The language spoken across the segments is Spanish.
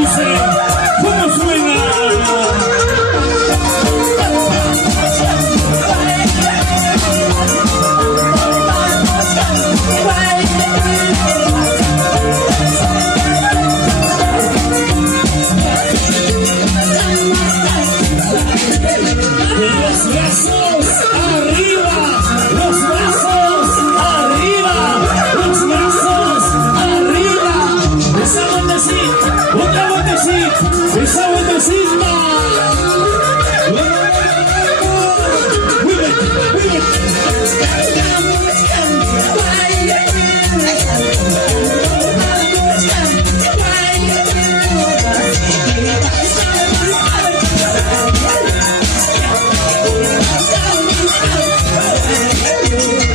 dice? ¿Cómo suena? Los brazos arriba, los brazos arriba, los brazos arriba. Esa vueltecita, otra vueltecita, esa vueltecita. Muy bien, muy bien.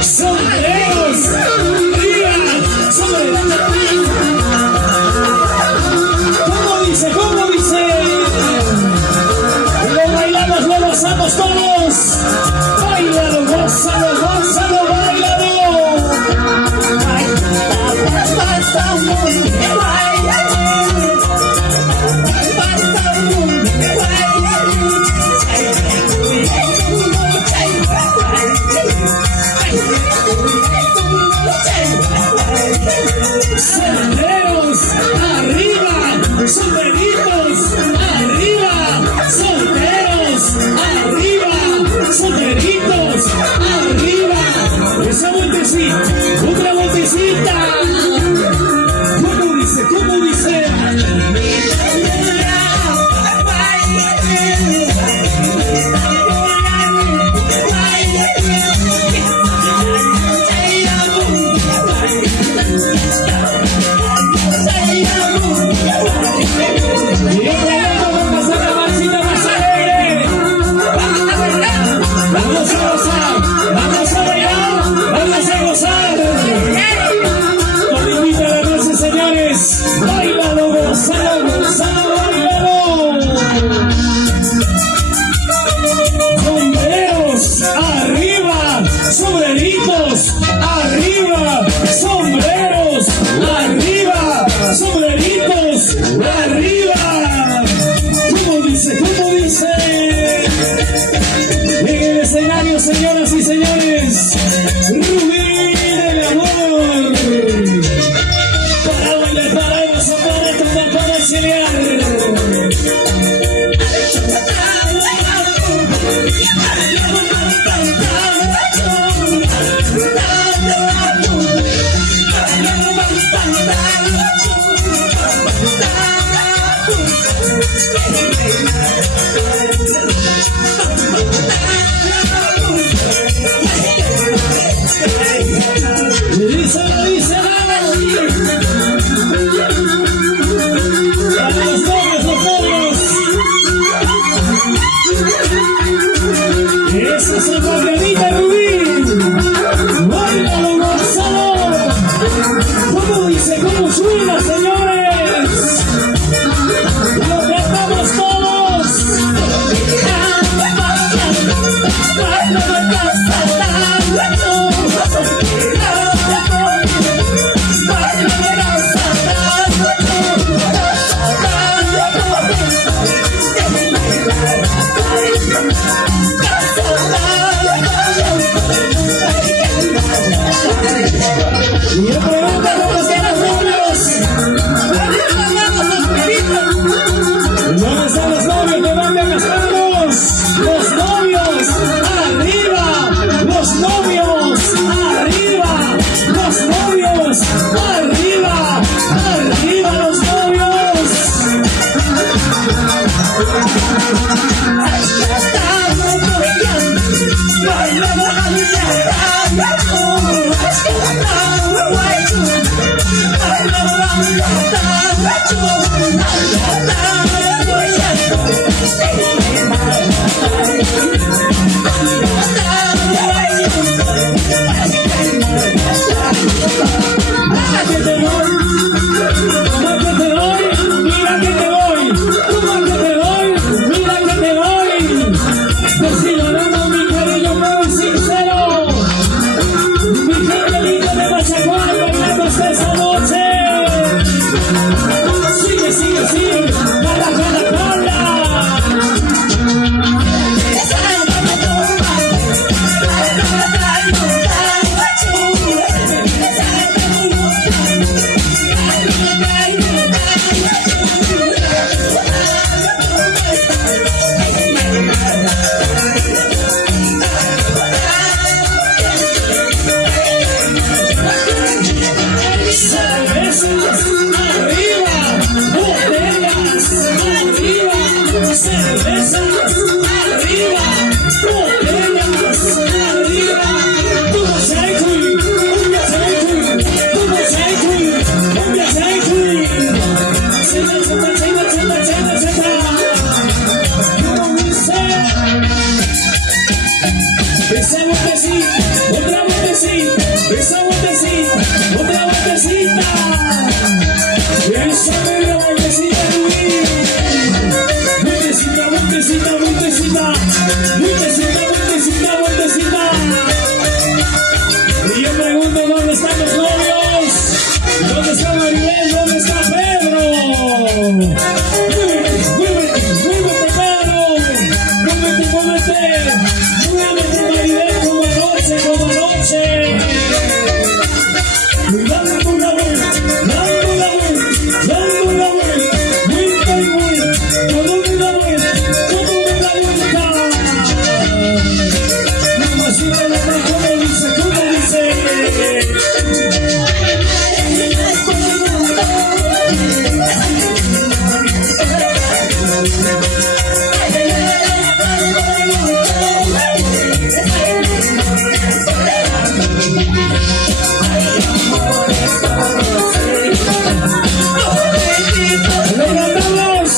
Sombreros arriba, sombreros. ¿Cómo dice? ¿Cómo dice? Lo bailamos, lo gozamos todos. Báilalo, gózalo, gózalo, báilalo. Sombreros arriba, sombreritos arriba, solteros arriba, sombreritos arriba. Esa vueltecita, otra vueltecita. ¿Cómo dice? ¿Cómo dice? Báilalo, gozalo, gozalo, báilalo. Sombreros arriba, sombreritos arriba, sombreros arriba, sombreritos arriba. ¿Cómo dice? ¿Cómo dice? En el escenario, señoras y señores, Rubí del Amor. Para bailar, para gozar, para cantar, para auxiliar. Dice, para los novios. Esa es la Margarita Rubí. Báilalo, gózalo. ¿Cómo dice? ¿Cómo suena, señores? Lo cantamos todos. Y yo pregunto cómo están los novios. ¿Dónde están los novios? ¿De dónde estamos? Los novios arriba, los novios arriba, los novios arriba, arriba los novios. Sigue. cervezas, arriba, botellas, arriba, todo seco, cumbia seco, todo seco, cumbia seco. Cheta, cheta, cheta, cheta, cheta, cheta. Como dice, esa vueltecita, otra vueltecita, esa vueltecita, otra vueltecita. Esa media vueltecita, Luis. Vueltecita, vueltecita, vueltecita, vueltecita, vueltecita, vueltecita. Y yo pregunto, ¿dónde están los novios? ¿Dónde está Maribel? ¿Dónde está Pedro? Muévete, muévete, muévete, Pedro. Muévete, muévete. Muévete, Maribel, como anoche, como anoche. Dando una vuelta, dando una vuelta, dando una vuelta. Vuelta y vuelta, todo una vuelta, todo una vuelta. Mamacita, la mano, ¿cómo dice? ¿Cómo dice? ¡Lo cantamos!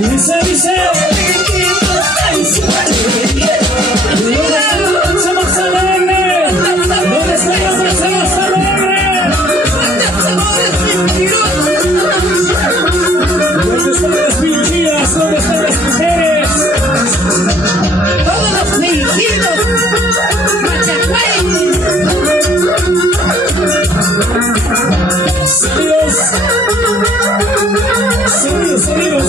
Dice, dice. ¿Dónde está la danza más alegre? ¿Dónde está la danza más alegre? ¿Dónde están las pinchillas? ¿Dónde están las mujeres? Todos los mexicanos, Sonidos, sonidos, sonidos.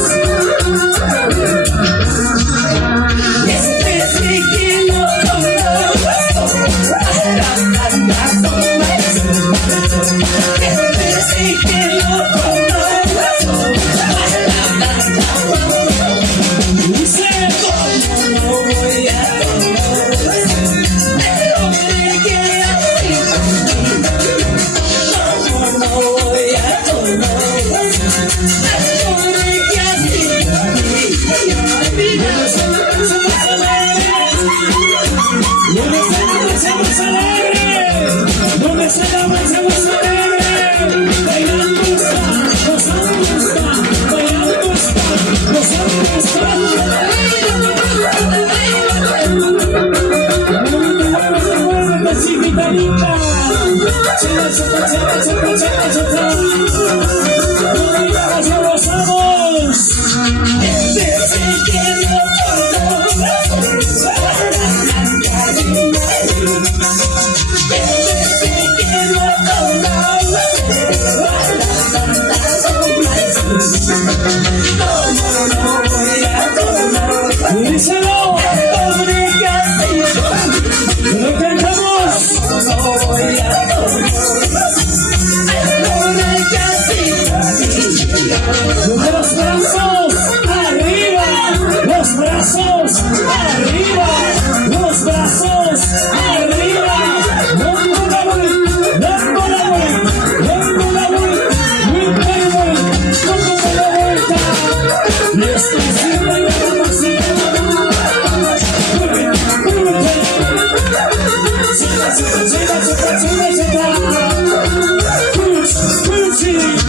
Dice, ¿dónde está la danza más alegre? ¿Dónde está la danza más alegre? ¿Dónde está la danza más alegre? Bailando está, gozando está, bailando está, gozando está. Muévete, muévete, chiquitadita. Cheta, cheta, cheta, cheta, cheta, cheta. Todos ya gozamos. Díselo. Lo cantamos. Los brazos arriba, los brazos arriba, los brazos arriba. Dando la vuelta, dando la vuelta, dando la vuelta, vuelta y vuelta, dando la vuelta. Y esta es la mamacita. Push, push it.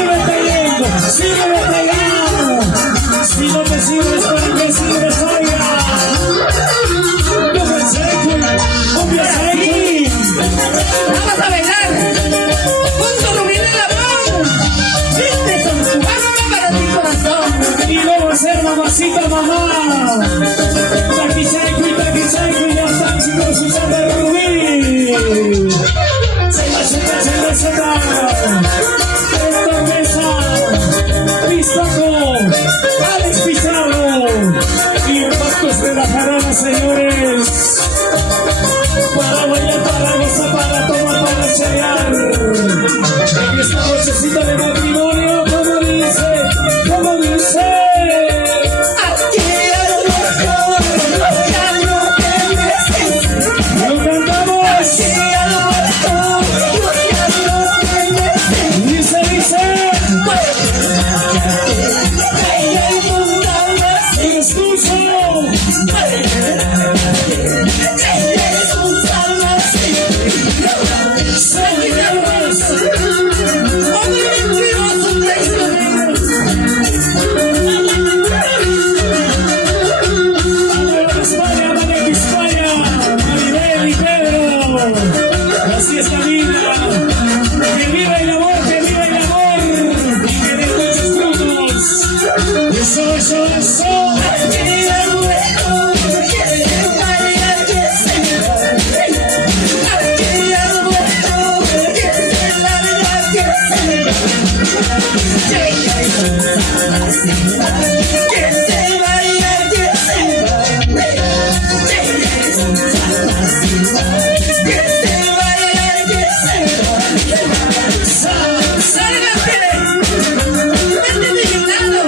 sígueme trayendo, sígueme pegando. Si no te sirves, ¿para qué sirves, oiga? Cumbia sexy. Vamos a bailar junto a Rubén el amor. Viste con tu mano para ti corazón. Y luego hacer mamacita mamá. Taqui seco, ya están chicos escuchando el Rubí. Cerveza. Esta mesa, Pistaco, Alex Pizarro. Impactos de la jarana, señores. Para bailar, para gozar, para tomar, para chelear. En esta nochecita de matrimonio, como dice. Aquí a lo mejor ya no te mereces. Lo cantamos. Aquí a lo mejor ya no te mereces. Dice. Ella y montando así. Escucho. Ella es un salvaje. Seguidores. Hombre mentiroso, traicionero. España, Maribel y Pedro. Así es la vida. Que viva el amor, y que dé muchos frutos. Eso. Aquí a lo mejor que se vaya, que se vaya. Aquí a lo mejor que se larga, que se vaya. Ella es un salvaje. Que se vaya, que se vaya. Ella es un salvaje. Que se vaya, que se vaya. ¡Sálgate! ¡Vete de mi lado!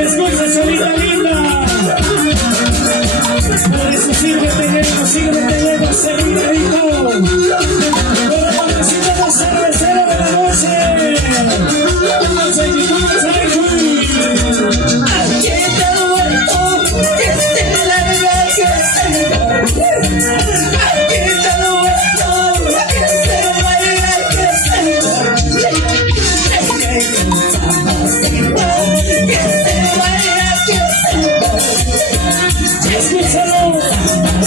Escucha, solita linda. Por eso sígueme teniendo, seguidito. Pero cuando necesitamos cervecero de la noche. Aquí te vuelto, que se larga, que se vaya. Aquí te vuelto, que se vaya, que se vaya. Ella es un salvaje, que se vaya, que se vaya. Escúchalo.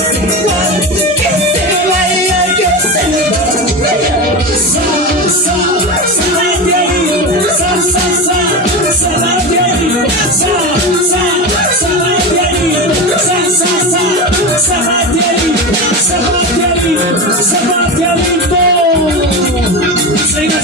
Que se vaya, que se vaya. Siga,